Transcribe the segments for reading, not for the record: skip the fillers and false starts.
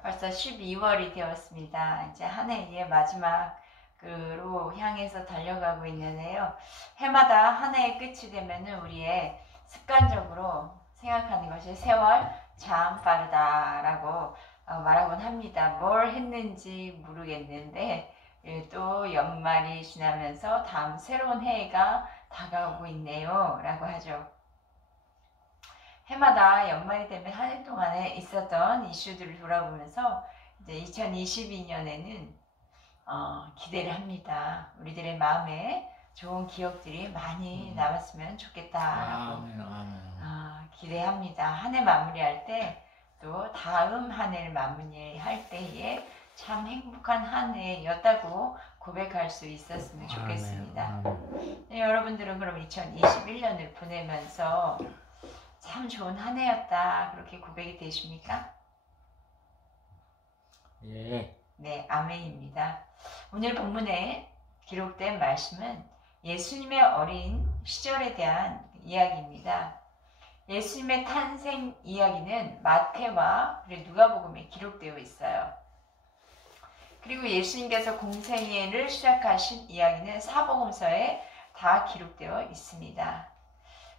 벌써 12월이 되었습니다. 이제 한 해의 마지막으로 향해서 달려가고 있는데요. 해마다 한 해의 끝이 되면은 우리의 습관적으로 생각하는 것이 세월 참 빠르다라고 말하곤 합니다. 뭘 했는지 모르겠는데 또 연말이 지나면서 다음 새로운 해가 다가오고 있네요 라고 하죠. 해마다 연말이 되면 한 해 동안에 있었던 이슈들을 돌아보면서 이제 2022년에는 기대를 합니다. 우리들의 마음에 좋은 기억들이 많이 남았으면 좋겠다라고 기대합니다. 한 해 마무리할 때 또 다음 한 해를 마무리할 때에 참 행복한 한 해였다고 고백할 수 있었으면 좋겠습니다. 네, 여러분들은 그럼 2021년을 보내면서 참 좋은 한 해였다 그렇게 고백이 되십니까? 예. 네, 아멘입니다. 오늘 본문에 기록된 말씀은 예수님의 어린 시절에 대한 이야기입니다. 예수님의 탄생 이야기는 마태와 누가복음에 기록되어 있어요. 그리고 예수님께서 공생애를 시작하신 이야기는 사복음서에 다 기록되어 있습니다.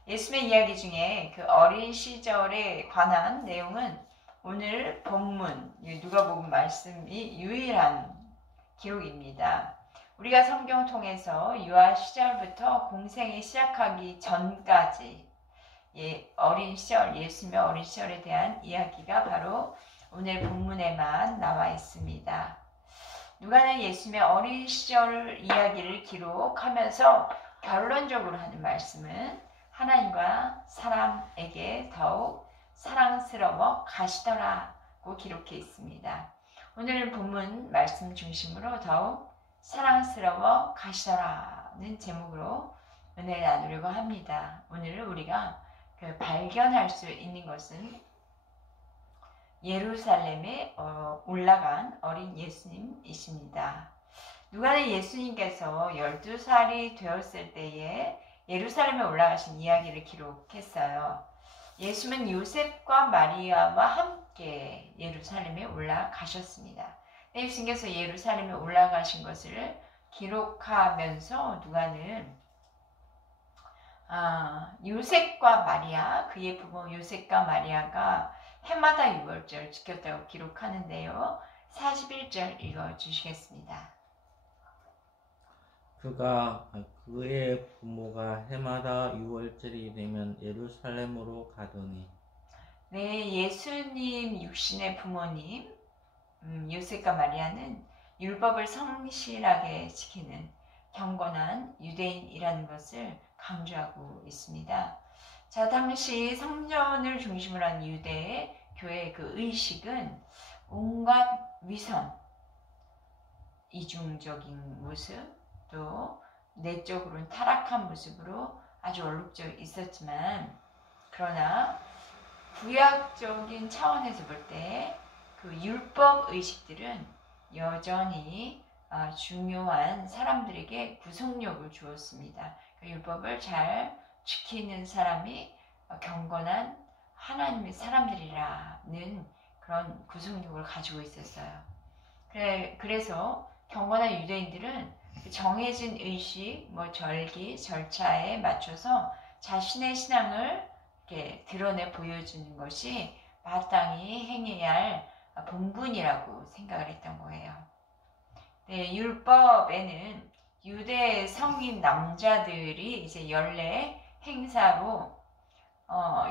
예수님의 이야기 중에 그 어린 시절에 관한 내용은 오늘 본문 누가복음 말씀이 유일한 기록입니다. 우리가 성경 통해서 유아 시절부터 공생이 시작하기 전까지 어린 시절, 예수님의 어린 시절에 대한 이야기가 바로 오늘 본문에만 나와 있습니다. 누가는 예수님의 어린 시절 이야기를 기록하면서 결론적으로 하는 말씀은 하나님과 사람에게 더욱 사랑스러워 가시더라고 기록해 있습니다. 오늘 본문 말씀 중심으로 더욱 사랑스러워 가시더라는 제목으로 은혜를 나누려고 합니다. 오늘 우리가 발견할 수 있는 것은 예루살렘에 올라간 어린 예수님이십니다. 누가는 예수님께서 12살이 되었을 때에 예루살렘에 올라가신 이야기를 기록했어요. 예수는 요셉과 마리아와 함께 예루살렘에 올라가셨습니다. 예수님께서 예루살렘에 올라가신 것을 기록하면서 누가는 요셉과 마리아, 그의 부모 요셉과 마리아가 해마다 유월절 지켰다고 기록하는데요. 41절 읽어주시겠습니다. 그의 부모가 해마다 6월절이 되면 예루살렘으로 가더니. 네, 예수님 육신의 부모님 요셉과 마리아는 율법을 성실하게 지키는 경건한 유대인이라는 것을 강조하고 있습니다. 자, 당시 성전을 중심으로 한 유대의 교회의 그 의식은 온갖 위선, 이중적인 모습, 또 내적으로는 타락한 모습으로 아주 얼룩져 있었지만, 그러나 구약적인 차원에서 볼 때 그 율법 의식들은 여전히 중요한 사람들에게 구속력을 주었습니다. 그 율법을 잘 지키는 사람이 경건한 하나님의 사람들이라는 그런 구속력을 가지고 있었어요. 그래서 경건한 유대인들은 정해진 의식, 절기, 절차에 맞춰서 자신의 신앙을 이렇게 드러내 보여주는 것이 마땅히 행해야 할 본분이라고 생각을 했던 거예요. 네, 율법에는 유대 성인 남자들이 이제 연례 행사로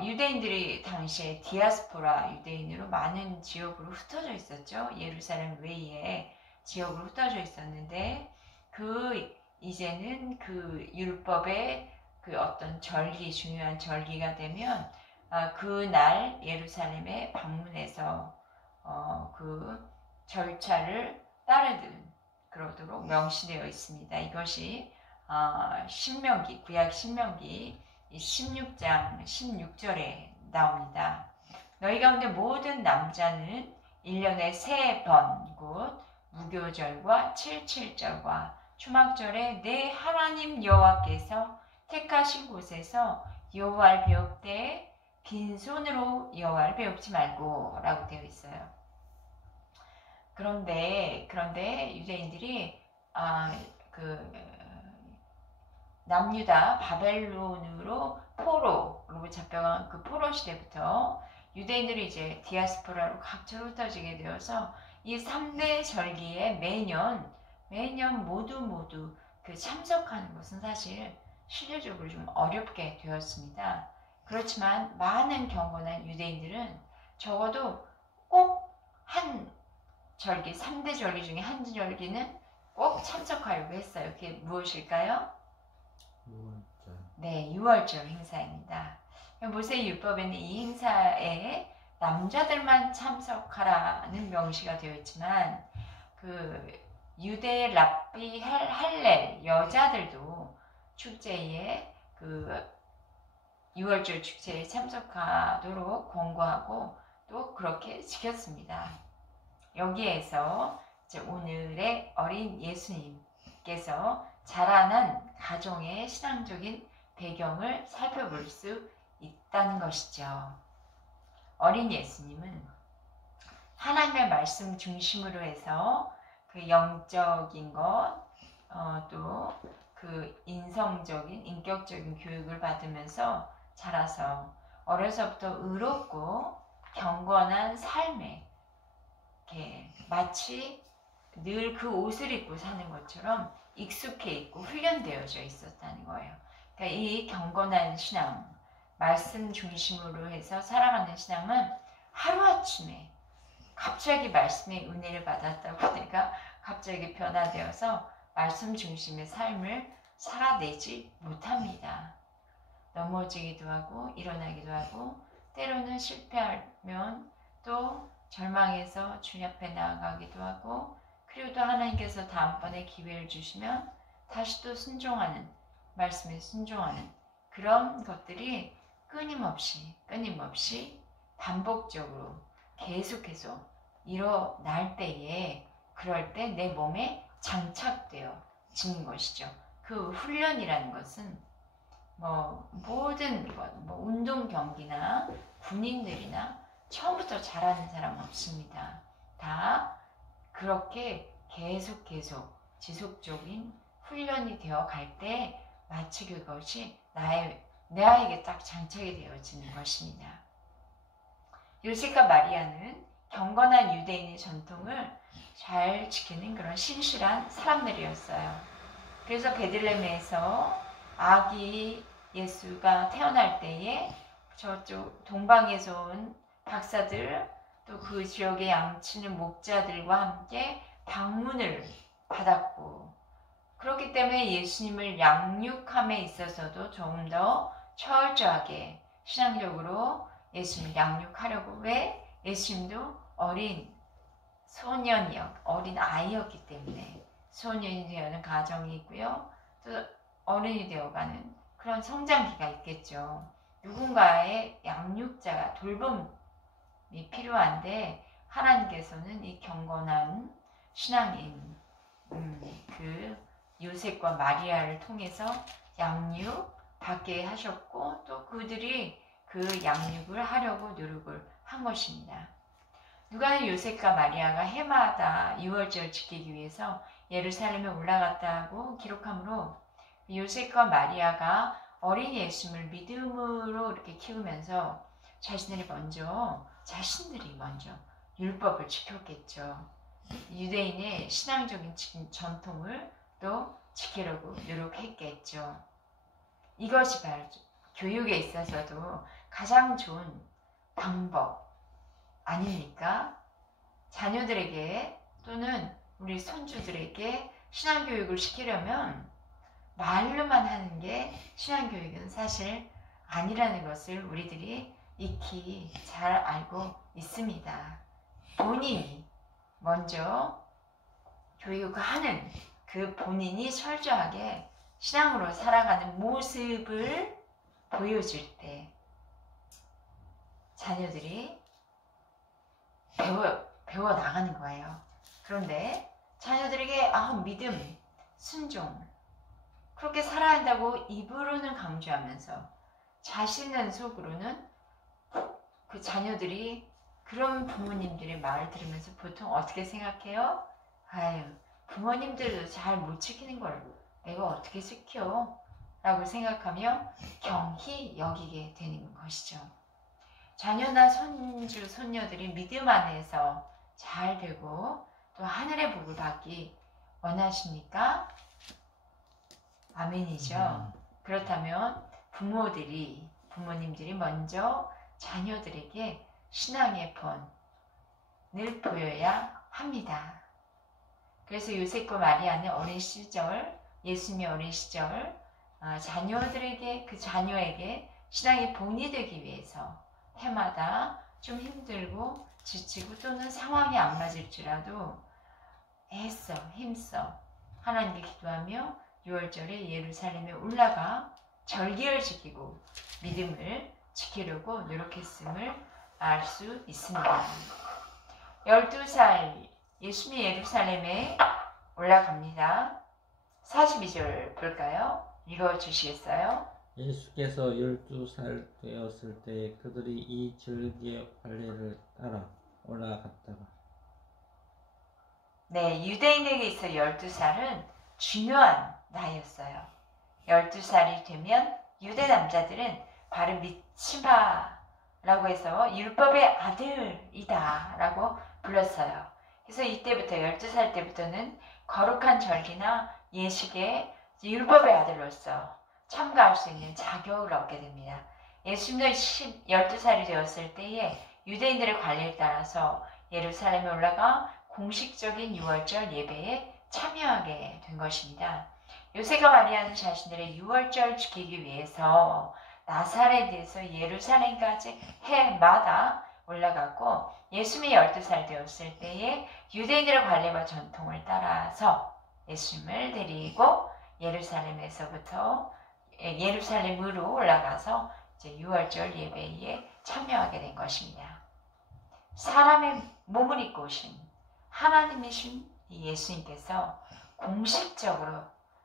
유대인들이 당시에 디아스포라 유대인으로 많은 지역으로 흩어져 있었죠. 예루살렘 외에 지역으로 흩어져 있었는데 이제는 그 율법의 그 어떤 중요한 절기가 되면 그날 예루살렘에 방문해서 그 절차를 그러도록 명시되어 있습니다. 이것이 신명기, 구약 신명기 16장 16절에 나옵니다. 너희 가운데 모든 남자는 1년에 3번 곧 무교절과 77절과 추막절에 내 하나님 여호와께서 택하신 곳에서 여호와를 배울 때 빈손으로 여호와를 배우지 말고 라고 되어 있어요. 그런데 유대인들이 그 남유다 바벨론으로 포로로 잡혀간 그 포로 시대부터 유대인들이 이제 디아스포라로 각처로 흩어지게 되어서 이 3대 절기에 매년 모두 그 참석하는 것은 사실 실질적으로 좀 어렵게 되었습니다. 그렇지만 많은 경건한 유대인들은 적어도 꼭 한 절기, 3대 절기 중에 한 절기는 꼭 참석하려고 했어요. 그게 무엇일까요? 6월절. 네, 6월절 행사입니다. 모세율법에는 이 행사에 남자들만 참석하라는 명시가 되어 있지만 그 유대 랍비 할렐 여자들도 축제에 그 6월절 축제에 참석하도록 권고하고 또 그렇게 지켰습니다. 여기에서 이제 오늘의 어린 예수님께서 자라난 가정의 신앙적인 배경을 살펴볼 수 있다는 것이죠. 어린 예수님은 하나님의 말씀 중심으로 해서 그 영적인 것, 또 그 인성적인, 인격적인 교육을 받으면서 자라서 어려서부터 의롭고 경건한 삶에 이렇게 마치 늘 그 옷을 입고 사는 것처럼 익숙해 있고 훈련되어져 있었다는 거예요. 그러니까 이 경건한 신앙, 말씀 중심으로 해서 살아가는 신앙은 하루아침에 갑자기 말씀의 은혜를 받았다고 하니까 갑자기 변화되어서 말씀 중심의 삶을 살아내지 못합니다. 넘어지기도 하고 일어나기도 하고 때로는 실패하면 또 절망해서 주님 앞에 나아가기도 하고 그리고 또 하나님께서 다음번에 기회를 주시면 다시 또 순종하는 말씀에 순종하는 그런 것들이 끊임없이 반복적으로 계속해서 일어날 때에 그럴 때 내 몸에 장착되어지는 것이죠. 그 훈련이라는 것은 모든 것, 운동 경기나 군인들이나 처음부터 잘하는 사람 없습니다. 다 그렇게 계속 지속적인 훈련이 되어 갈 때 마치 그것이 나에게 딱 장착이 되어지는 것입니다. 요셉과 마리아는 경건한 유대인의 전통을 잘 지키는 그런 신실한 사람들이었어요. 그래서 베들레헴에서 아기 예수가 태어날 때에 저쪽 동방에서 온 박사들 또 그 지역에 양치는 목자들과 함께 방문을 받았고 그렇기 때문에 예수님을 양육함에 있어서도 조금 더 철저하게 신앙적으로 예수님을 양육하려고 왜? 예수님도 어린 아이였기 때문에 소년이 되어가는 가정이 있고요. 또 어른이 되어가는 그런 성장기가 있겠죠. 누군가의 양육자가 돌봄이 필요한데 하나님께서는 이 경건한 신앙인 그 요셉과 마리아를 통해서 양육받게 하셨고 또 그들이 그 양육을 하려고 노력을 한 것입니다. 누가는 요셉과 마리아가 해마다 6월절 지키기 위해서 예루살렘에 올라갔다고 기록하므로 요셉과 마리아가 어린 예수님을 믿음으로 이렇게 키우면서 자신들이 먼저 율법을 지켰겠죠. 유대인의 신앙적인 전통을 또 지키려고 노력했겠죠. 이것이 바로 교육에 있어서도 가장 좋은 방법 아닙니까? 자녀들에게 또는 우리 손주들에게 신앙교육을 시키려면 말로만 하는 게 신앙교육은 사실 아니라는 것을 우리들이 익히 잘 알고 있습니다. 본인이 먼저 교육하는 그 본인이 철저하게 신앙으로 살아가는 모습을 보여줄 때 자녀들이 배워 나가는 거예요. 그런데 자녀들에게 믿음, 순종 그렇게 살아야 한다고 입으로는 강조하면서 자신은 속으로는 그 자녀들이 그런 부모님들의 말을 들으면서 보통 어떻게 생각해요? 아유, 부모님들도 잘 못 지키는 걸 내가 어떻게 지켜? 라고 생각하며 경히 여기게 되는 것이죠. 자녀나 손주, 손녀들이 믿음 안에서 잘 되고 또 하늘의 복을 받기 원하십니까? 아멘이죠. 그렇다면 부모님들이 먼저 자녀들에게 신앙의 본을 보여야 합니다. 그래서 요셉과 마리아는 어린 시절, 예수님의 어린 시절 자녀들에게, 그 자녀에게 신앙의 본이 되기 위해서 해마다 좀 힘들고 지치고 또는 상황이 안 맞을지라도 애써 힘써 하나님께 기도하며 6월절에 예루살렘에 올라가 절기를 지키고 믿음을 지키려고 노력했음을 알 수 있습니다. 12살 예수님이 예루살렘에 올라갑니다. 42절 볼까요? 읽어주시겠어요? 예수께서 12살 되었을 때 그들이 이 절기의 관례를 따라 올라갔다가 네, 유대인에게 있어 12살은 중요한 나이였어요. 12살이 되면 유대 남자들은 바로 미츠바라고 해서 율법의 아들이다 라고 불렀어요. 그래서 이때부터 12살 때부터는 거룩한 절기나 예식에 율법의 아들로서 참가할 수 있는 자격을 얻게 됩니다. 예수님도 12살이 되었을 때에 유대인들의 관례에 따라서 예루살렘에 올라가 공식적인 6월절 예배에 참여하게 된 것입니다. 요셉과 마리아는 자신들의 6월절 지키기 위해서 나사렛에서 예루살렘까지 해마다 올라갔고 예수님이 12살 되었을 때에 유대인들의 관례와 전통을 따라서 예수님을 데리고 예루살렘으로 올라가서 이제 6월절 예배에 참여하게 된 것입니다. 사람의 몸을 입고 오신 하나님이신 예수님께서 공식적으로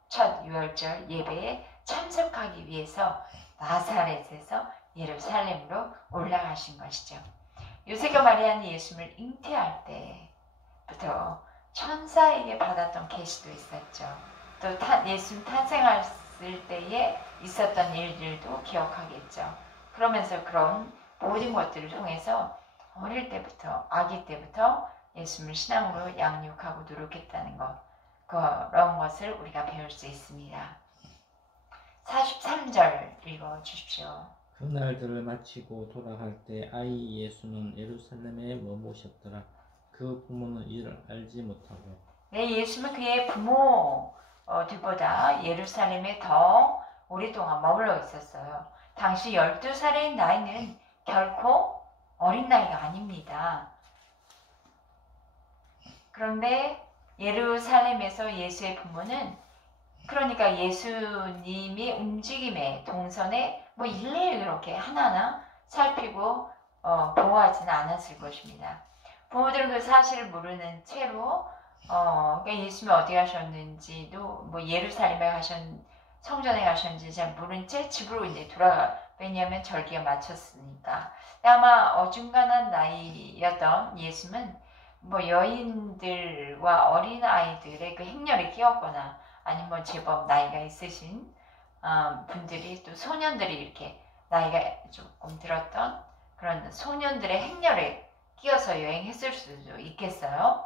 첫 6월절 예배에 참석하기 위해서 나사렛에서 예루살렘으로 올라가신 것이죠. 요셉과 마리아는 예수님을 잉태할 때부터 천사에게 받았던 계시도 있었죠. 또 예수님 탄생했을 때에 있었던 일들도 기억하겠죠. 그러면서 그런 모든 것들을 통해서 어릴 때부터, 아기 때부터 예수님을 신앙으로 양육하고 노력했다는 것, 그런 것을 우리가 배울 수 있습니다. 43절 읽어주십시오. 그날들을 마치고 돌아갈 때 아이 예수는 예루살렘에 머무셨더라. 그 부모는 이를 알지 못하고 네, 예수님은 그의 부모들보다 예루살렘에 더 오랫동안 머물러 있었어요. 당시 12살의 나이는 결코 어린 나이가 아닙니다. 그런데 예루살렘에서 예수의 부모는 그러니까 예수님이 움직임에 동선에 일일이 이렇게 하나하나 살피고 보호하지는 않았을 것입니다. 부모들은 그 사실을 모르는 채로 그러니까 예수님이 어디 가셨는지도 예루살렘에 성전에 가셨는지 잘 모른 채 집으로 이제 왜냐하면 절기가 마쳤으니까. 아마 어중간한 나이였던 예수님은 여인들과 어린아이들의 그 행렬에 끼었거나 아니면 제법 나이가 있으신 분들이 또 소년들이 이렇게 나이가 조금 들었던 그런 소년들의 행렬에 끼어서 여행했을 수도 있겠어요.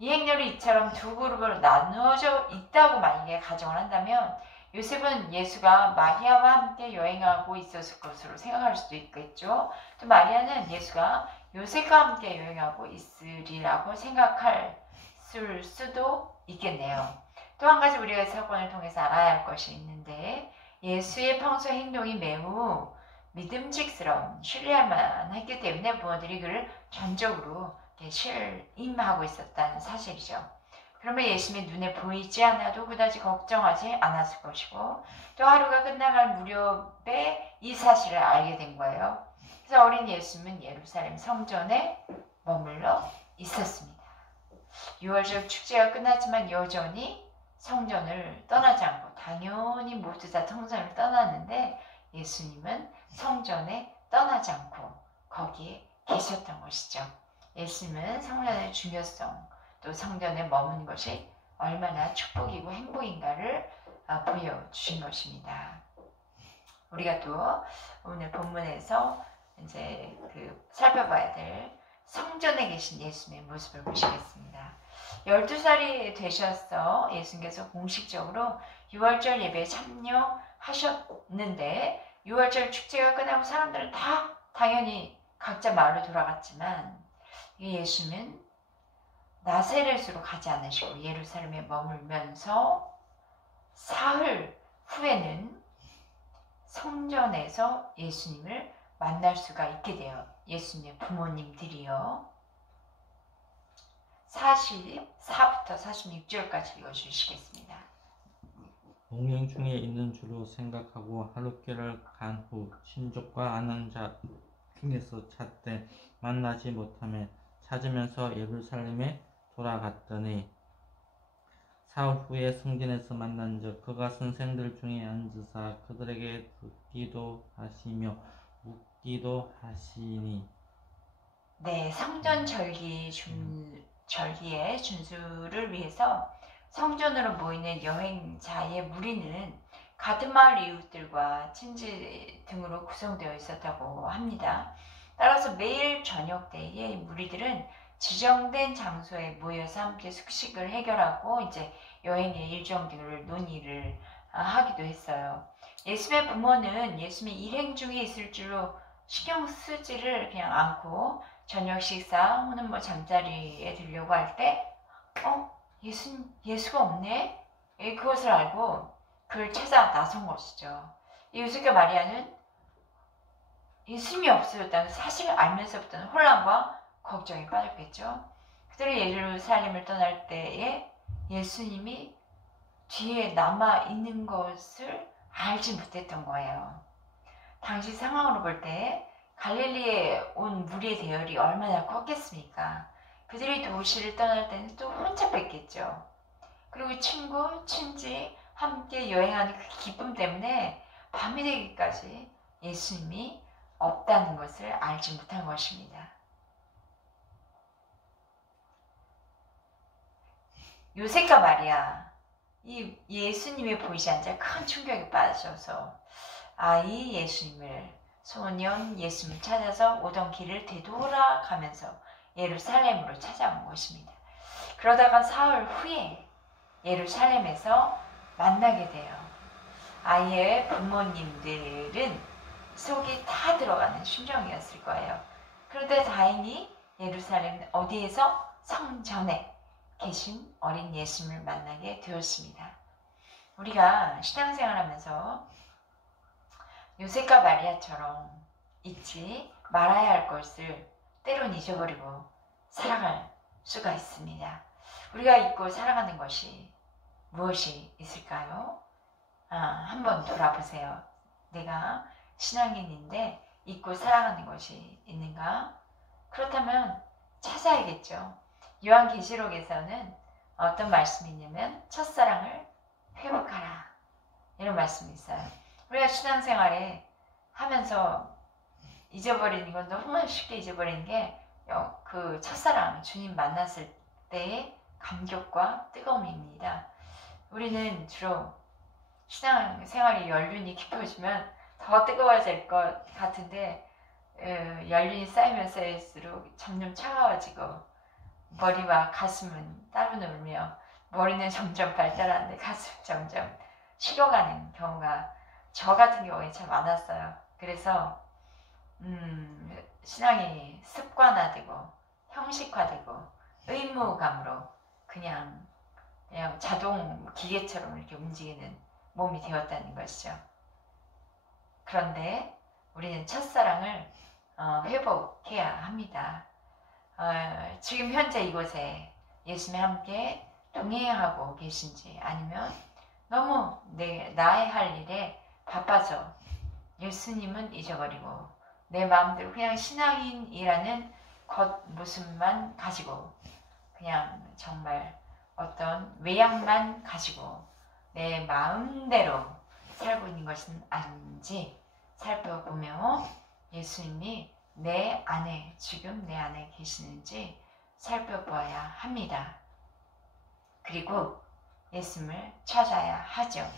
이 행렬이 이처럼 두 그룹으로 나누어져 있다고 만약에 가정을 한다면 요셉은 예수가 마리아와 함께 여행하고 있었을 것으로 생각할 수도 있겠죠. 또 마리아는 예수가 요셉과 함께 여행하고 있으리라고 생각할 수도 있겠네요. 또 한 가지 우리가 이 사건을 통해서 알아야 할 것이 있는데 예수의 평소 행동이 매우 믿음직스러운 신뢰할 만했기 때문에 부모들이 그를 전적으로 신임하고 있었다는 사실이죠. 그러면 예수님의 눈에 보이지 않아도 그다지 걱정하지 않았을 것이고 또 하루가 끝나갈 무렵에 이 사실을 알게 된 거예요. 그래서 어린 예수님은 예루살렘 성전에 머물러 있었습니다. 6월절 축제가 끝났지만 여전히 성전을 떠나지 않고 당연히 모두 다 성전을 떠났는데 예수님은 성전에 떠나지 않고 거기에 계셨던 것이죠. 예수님은 성전의 중요성, 또 성전에 머무는 것이 얼마나 축복이고 행복인가를 보여주신 것입니다. 우리가 또 오늘 본문에서 이제 살펴봐야 될 성전에 계신 예수님의 모습을 보시겠습니다. 12살이 되셔서 예수님께서 공식적으로 6월절 예배에 참여하셨는데 6월절 축제가 끝나고 사람들은 다 당연히 각자 마을로 돌아갔지만 예수님은 나사렛으로 가지 않으시고 예루살렘에 머물면서 사흘 후에는 성전에서 예수님을 만날 수가 있게 돼요. 예수님의 부모님들이요. 44부터 46절까지 읽어주시겠습니다. 동행 중에 있는 줄로 생각하고 하룻길을 간 후 친족과 아는 자 중에서 찾되 만나지 못하며 찾으면서 예루살렘에 돌아갔더니 사흘 후에 성전에서 만난즉 그가 선생들 중에 앉으사 그들에게 듣기도 하시며 묻기도 하시니. 네, 성전 절기의 준수를 위해서 성전으로 모이는 여행자의 무리는 같은 마을 이웃들과 친지 등으로 구성되어 있었다고 합니다. 따라서 매일 저녁 때에 무리들은 지정된 장소에 모여서 함께 숙식을 해결하고 이제 여행의 일정 등을 논의를 하기도 했어요. 예수님의 부모는 예수님이 일행 중에 있을 줄로 신경 쓰지를 그냥 않고 저녁 식사 혹은 잠자리에 들려고 할 때 예수가 없네? 그것을 알고 그를 찾아 나선 것이죠. 요셉과 마리아는 예수님이 없어졌다는 사실을 알면서부터는 혼란과 걱정에 빠졌겠죠. 그들이 예루살렘을 떠날 때에 예수님이 뒤에 남아 있는 것을 알지 못했던 거예요. 당시 상황으로 볼 때 갈릴리에 온 무리의 대열이 얼마나 컸겠습니까? 그들이 도시를 떠날 때는 또 혼자 뺐겠죠. 그리고 친구, 친지 함께 여행하는 그 기쁨 때문에 밤이 되기까지 예수님이 없다는 것을 알지 못한 것입니다. 요셉과 마리아, 이 예수님이 보이지 않자 큰 충격에 빠져서 이 예수님을 소년 예수님을 찾아서 오던 길을 되돌아가면서 예루살렘으로 찾아온 것입니다. 그러다가 사흘 후에 예루살렘에서 만나게 돼요. 아이의 부모님들은 속이 다 들어가는 심정이었을 거예요. 그런데 다행히 예루살렘 어디에서? 성전에 계신 어린 예수님을 만나게 되었습니다. 우리가 신앙생활하면서 요셉과 마리아처럼 잊지 말아야 할 것을 때론 잊어버리고 살아갈 수가 있습니다. 우리가 잊고 살아가는 것이 무엇이 있을까요? 한번 돌아보세요. 내가 신앙인인데 잊고 살아가는 것이 있는가? 그렇다면 찾아야겠죠. 요한계시록에서는 어떤 말씀이 있냐면 첫사랑을 회복하라 이런 말씀이 있어요. 우리가 신앙생활에 하면서 잊어버리는 건 너무 쉽게 잊어버리는 게 그 첫사랑 주님 만났을 때의 감격과 뜨거움입니다. 우리는 주로 신앙생활이 연륜이 깊어지면 더 뜨거워질 것 같은데 연륜이 쌓이면 쌓일수록 점점 차가워지고 머리와 가슴은 따로 놀며 머리는 점점 발달하는데 가슴은 점점 식어가는 경우가 저 같은 경우에 참 많았어요. 그래서 신앙이 습관화되고 형식화되고 의무감으로 그냥 자동 기계처럼 이렇게 움직이는 몸이 되었다는 것이죠. 그런데 우리는 첫사랑을 회복해야 합니다. 지금 현재 이곳에 예수님이 함께 동행하고 계신지 아니면 너무 나의 할 일에 바빠져 예수님은 잊어버리고 내 마음대로 그냥 신앙인이라는 겉모습만 가지고 그냥 정말 어떤 외양만 가지고 내 마음대로 살고 있는 것은 아닌지 살펴보며 예수님이 내 안에, 지금 내 안에 계시는지 살펴봐야 합니다. 그리고 예수님을 찾아야 하죠.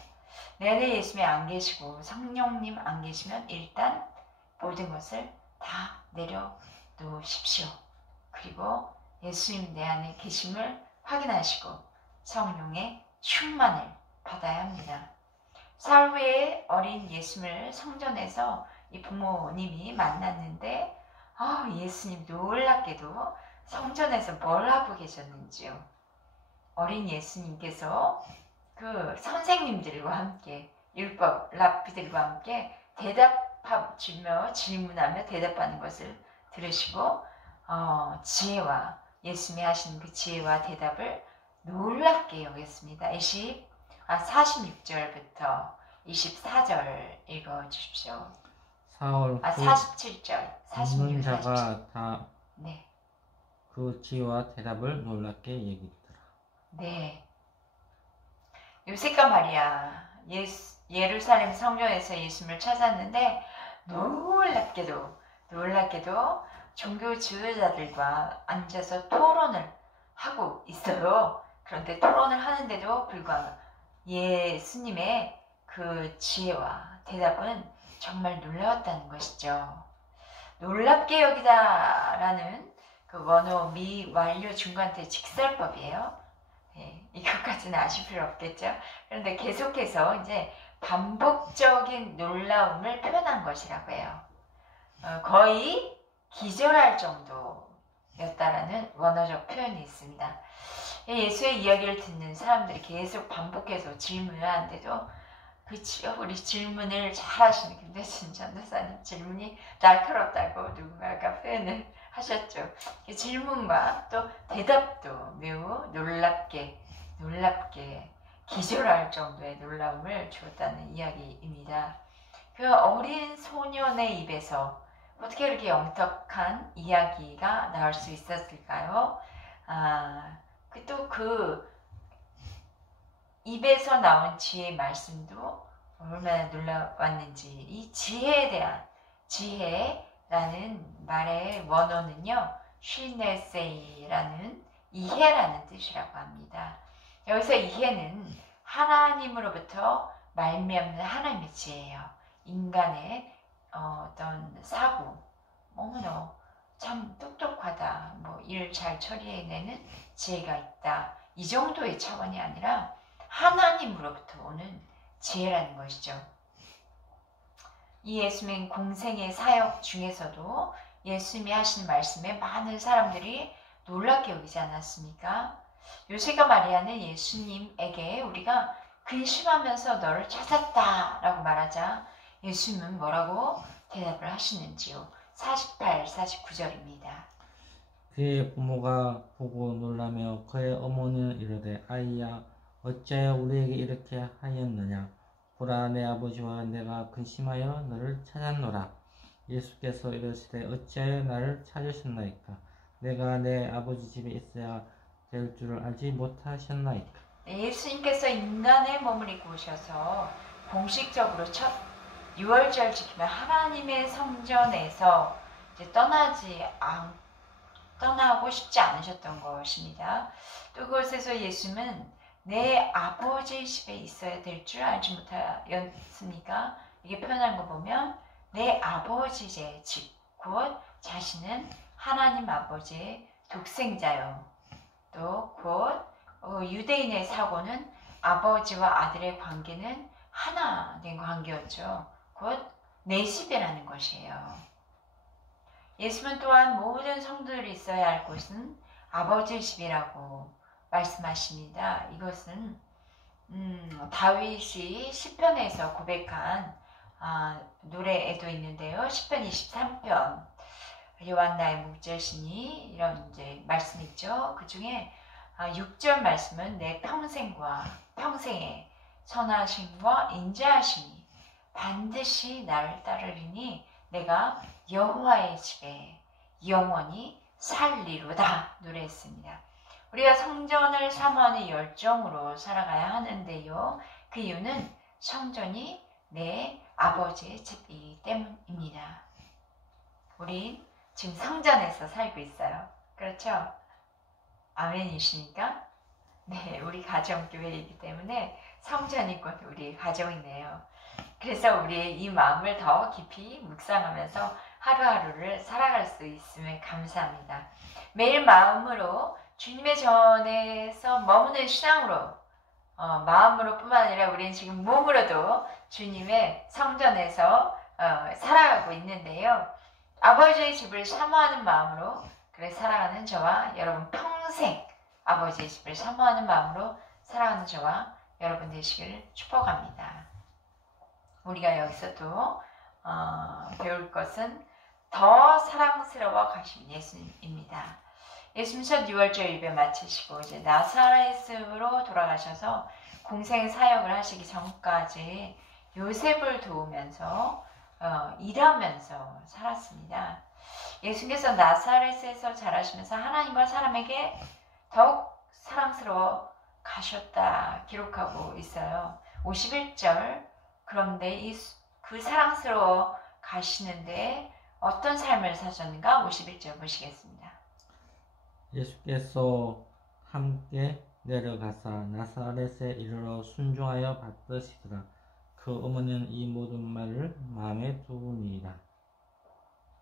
내 안에 예수님이 안 계시고 성령님 안 계시면 일단 모든 것을 다 내려놓으십시오. 그리고 예수님 내 안에 계심을 확인하시고 성령의 충만을 받아야 합니다. 사흘 후에 어린 예수님을 성전에서 이 부모님이 만났는데 예수님 놀랍게도 성전에서 뭘 하고 계셨는지요. 어린 예수님께서 그 선생님들과 함께 율법 랍비들과 함께 대답하며 질문하며 대답하는 것을 들으시고 지혜와 예수님이 하신 그 지혜와 대답을 놀랍게 여겼습니다. 46절부터 24절 읽어주십시오. 47절, 46, 자가 47. 다 네. 그 지혜와 대답을 놀랍게 여기더라. 네. 요셉과 마리아 예루살렘 성전에서 예수님을 찾았는데 놀랍게도 종교 지도자들과 앉아서 토론을 하고 있어요. 그런데 토론을 하는데도 불구하고 예수님의 그 지혜와 대답은 정말 놀라웠다는 것이죠. 놀랍게 여기다라는 그 원어 미완료 중간태 직설법이에요. 네, 이것까지는 아실 필요 없겠죠. 그런데 계속해서 이제 반복적인 놀라움을 표현한 것이라고 해요. 거의 기절할 정도였다라는 원어적 표현이 있습니다. 예수의 이야기를 듣는 사람들이 계속 반복해서 질문을 하는데도 우리 질문을 잘 하시는 김대진 전도사님 질문이 날카롭다고 누군가가 표현을 하셨죠. 질문과 또 대답도 매우 놀랍게 기절할 정도의 놀라움을 주었다는 이야기입니다. 그 어린 소년의 입에서 어떻게 이렇게 영특한 이야기가 나올 수 있었을까요? 또 그 입에서 나온 지혜의 말씀도 얼마나 놀라웠는지, 이 지혜에 대한 지혜라는 말의 원어는요, 쉬네세이라는 이해라는 뜻이라고 합니다. 여기서 이해는 하나님으로부터 말미암는 하나님의 지혜예요. 인간의 어떤 사고, 너 참 똑똑하다, 일 잘 처리해내는 지혜가 있다, 이 정도의 차원이 아니라 하나님으로부터 오는 지혜라는 것이죠. 이 예수님 공생의 사역 중에서도 예수님이 하신 말씀에 많은 사람들이 놀랍게 여기지 않았습니까? 요셉과 마리아는 예수님에게 우리가 근심하면서 너를 찾았다 라고 말하자 예수님은 뭐라고 대답을 하시는지요? 48, 49절입니다. 그의 부모가 보고 놀라며 그의 어머니는 이르되 아이야 어찌하여 우리에게 이렇게 하였느냐? 보라 내 아버지와 내가 근심하여 너를 찾았노라. 예수께서 이르시되 어찌하여 나를 찾으셨나이까? 내가 내 아버지 집에 있어야 될 줄을 알지 못하셨나이까? 예수님께서 인간의 몸을 입고 오셔서 공식적으로 첫 유월절 지키며 하나님의 성전에서 이제 떠나고 싶지 않으셨던 것입니다. 또 그곳에서 예수님은 내 아버지 집에 있어야 될 줄 알지 못하였습니까? 이게 표현한 거 보면 내 아버지의 집, 곧 자신은 하나님 아버지의 독생자요. 또 곧 유대인의 사고는 아버지와 아들의 관계는 하나 된 관계였죠. 곧 내 집이라는 것이에요. 예수님은 또한 모든 성도들이 있어야 할 곳은 아버지의 집이라고 말씀하십니다. 이것은 다윗이 시편에서 고백한 노래에도 있는데요. 시편 23편 요한 나의 목자시니 이런 이제 말씀 있죠. 그 중에 6절 말씀은 내 평생의 선하심과 인자하심이 반드시 나를 따르리니 내가 여호와의 집에 영원히 살리로다 노래했습니다. 우리가 성전을 사모하는 열정으로 살아가야 하는데요. 그 이유는 성전이 내 아버지의 집이기 때문입니다. 우린 지금 성전에서 살고 있어요. 그렇죠? 아멘이십니까? 네, 우리 가정교회이기 때문에 성전이 곧 우리 가정이네요. 그래서 우리의 이 마음을 더 깊이 묵상하면서 하루하루를 살아갈 수 있음에 감사합니다. 매일 마음으로 주님의 전에서 머무는 신앙으로 마음으로 뿐만 아니라 우리는 지금 몸으로도 주님의 성전에서 살아가고 있는데요. 아버지의 집을 사모하는 마음으로 그래 살아가는 저와 여러분 평생 아버지의 집을 사모하는 마음으로 살아가는 저와 여러분 되시기를 축복합니다. 우리가 여기서 또 배울 것은 더 사랑스러워 가신 예수님입니다. 예수님 첫 6월절 예배 마치시고 이제 나사렛으로 돌아가셔서 공생 사역을 하시기 전까지 요셉을 도우면서 일하면서 살았습니다. 예수님께서 나사렛에서 자라시면서 하나님과 사람에게 더욱 사랑스러워 가셨다 기록하고 있어요. 51절 그런데 그 사랑스러워 가시는데 어떤 삶을 사셨는가 51절 보시겠습니다. 예수께서 함께 내려가사 나사렛에 이르러 순종하여 받으시더라. 그 어머니는 이 모든 말을 마음에 두니라.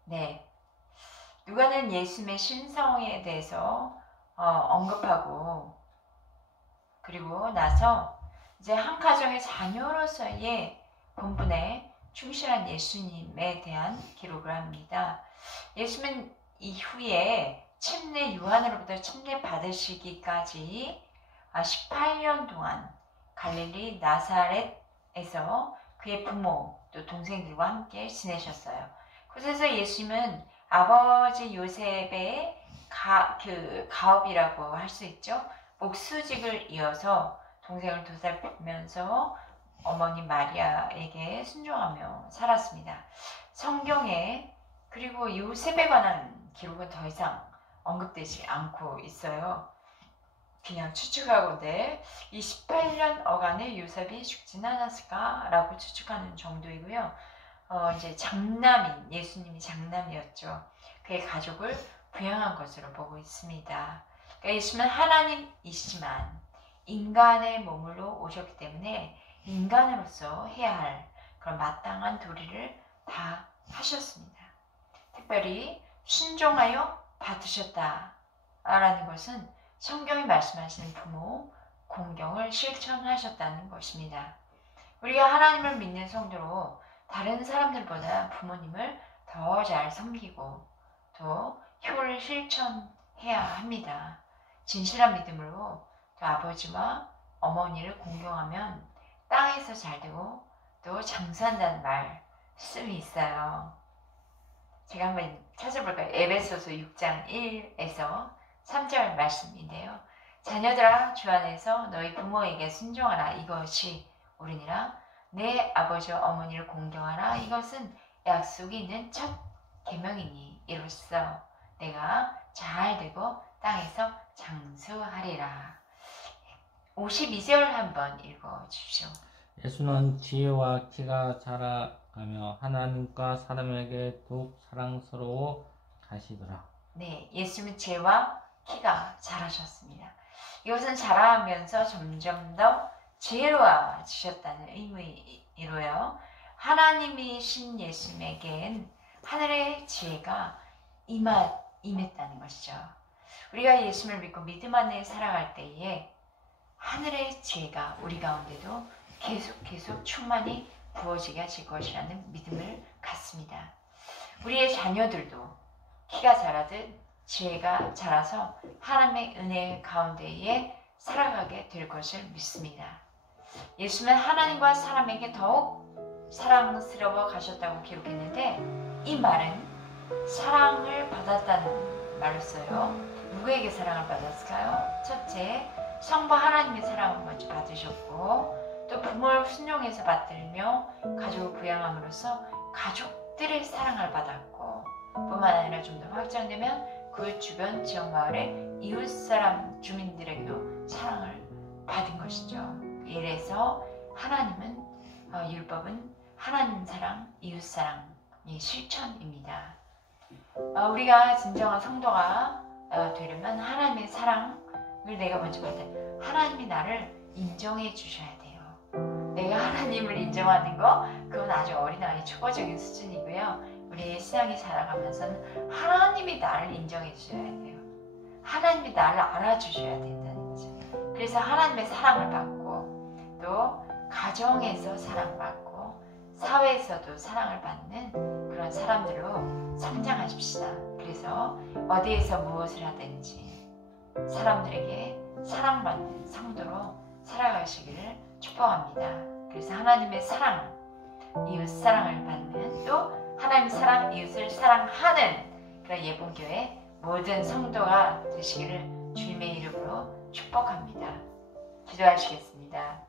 네, 누가는 예수님의 신성에 대해서 언급하고 그리고 나서 이제 한 가정의 자녀로서의 본분에 충실한 예수님에 대한 기록을 합니다. 예수님은 이후에 침례 요한으로부터 침례 받으시기까지 18년 동안 갈릴리 나사렛에서 그의 부모 또 동생들과 함께 지내셨어요. 그래서 예수님은 아버지 요셉의 가업이라고 할 수 있죠. 목수직을 이어서 동생을 도살면서 어머니 마리아에게 순종하며 살았습니다. 성경에 그리고 요셉에 관한 기록은 더 이상 언급되지 않고 있어요. 그냥 추측하건대 이 18년 어간에 요셉이 죽진 않았을까라고 추측하는 정도이고요. 이제 장남인 예수님이 장남이었죠. 그의 가족을 부양한 것으로 보고 있습니다. 그러니까 예수님은 하나님이시지만 인간의 몸으로 오셨기 때문에 인간으로서 해야 할 그런 마땅한 도리를 다 하셨습니다. 특별히 순종하여 받으셨다라는 것은 성경이 말씀하시는 부모 공경을 실천하셨다는 것입니다. 우리가 하나님을 믿는 성도로 다른 사람들보다 부모님을 더 잘 섬기고 또 효를 실천해야 합니다. 진실한 믿음으로 또 아버지와 어머니를 공경하면 땅에서 잘되고 또 장수한다는 말씀이 있어요. 제가 한번 찾아볼까요? 에베소서 6장 1에서 3절 말씀인데요. 자녀들아 주 안에서 너희 부모에게 순종하라. 이것이 옳으니라. 내 아버지와 어머니를 공경하라. 이것은 약속이 있는 첫 계명이니 이로써 내가 잘되고 땅에서 장수하리라. 52절 한번 읽어주십시오. 예수는 지혜와 키가 자라가며 하나님과 사람에게 더욱 사랑스러워 가시더라. 네, 예수님은 지혜와 키가 자라셨습니다. 이것은 자라면서 점점 더 지혜로워지셨다는 의미로요. 하나님이신 예수님에겐 하늘의 지혜가 임했다는 것이죠. 우리가 예수님을 믿고 믿음 안에 살아갈 때에 하늘의 지혜가 우리 가운데도 계속 충만히 부어지게 질 것이라는 믿음을 갖습니다. 우리의 자녀들도 키가 자라듯 지혜가 자라서 하나님의 은혜 가운데에 살아가게 될 것을 믿습니다. 예수님은 하나님과 사람에게 더욱 사랑스러워 가셨다고 기록했는데 이 말은 사랑을 받았다는 말을 써요. 누구에게 사랑을 받았을까요? 첫째, 성부 하나님의 사랑을 먼저 받으셨고 또 부모를 순종해서 받들며 가족을 부양함으로써 가족들의 사랑을 받았고 뿐만 아니라 좀 더 확장되면 그 주변 지역 마을의 이웃 사람 주민들에게도 사랑을 받은 것이죠. 이래서 하나님은 율법은 하나님 사랑, 이웃 사랑의 실천입니다. 우리가 진정한 성도가 되려면 하나님의 사랑을 내가 먼저 받아야 돼. 하나님이 나를 인정해 주셔야 돼요. 내가 하나님을 인정하는 거 그건 아주 어린아이 초보적인 수준이고요. 우리의 신앙이 자라가면서는 하나님이 나를 인정해 주셔야 돼요. 하나님이 나를 알아주셔야 된다는 거죠. 그래서 하나님의 사랑을 받고 또 가정에서 사랑받고 사회에서도 사랑을 받는 그런 사람들로 성장하십시다. 그래서 어디에서 무엇을 하든지 사람들에게 사랑받는 성도로 살아가시기를 축복합니다. 그래서 하나님의 사랑, 이웃 사랑을 받는 또 하나님 사랑, 이웃을 사랑하는 그런 예봉교회 모든 성도가 되시기를 주님의 이름으로 축복합니다. 기도하시겠습니다.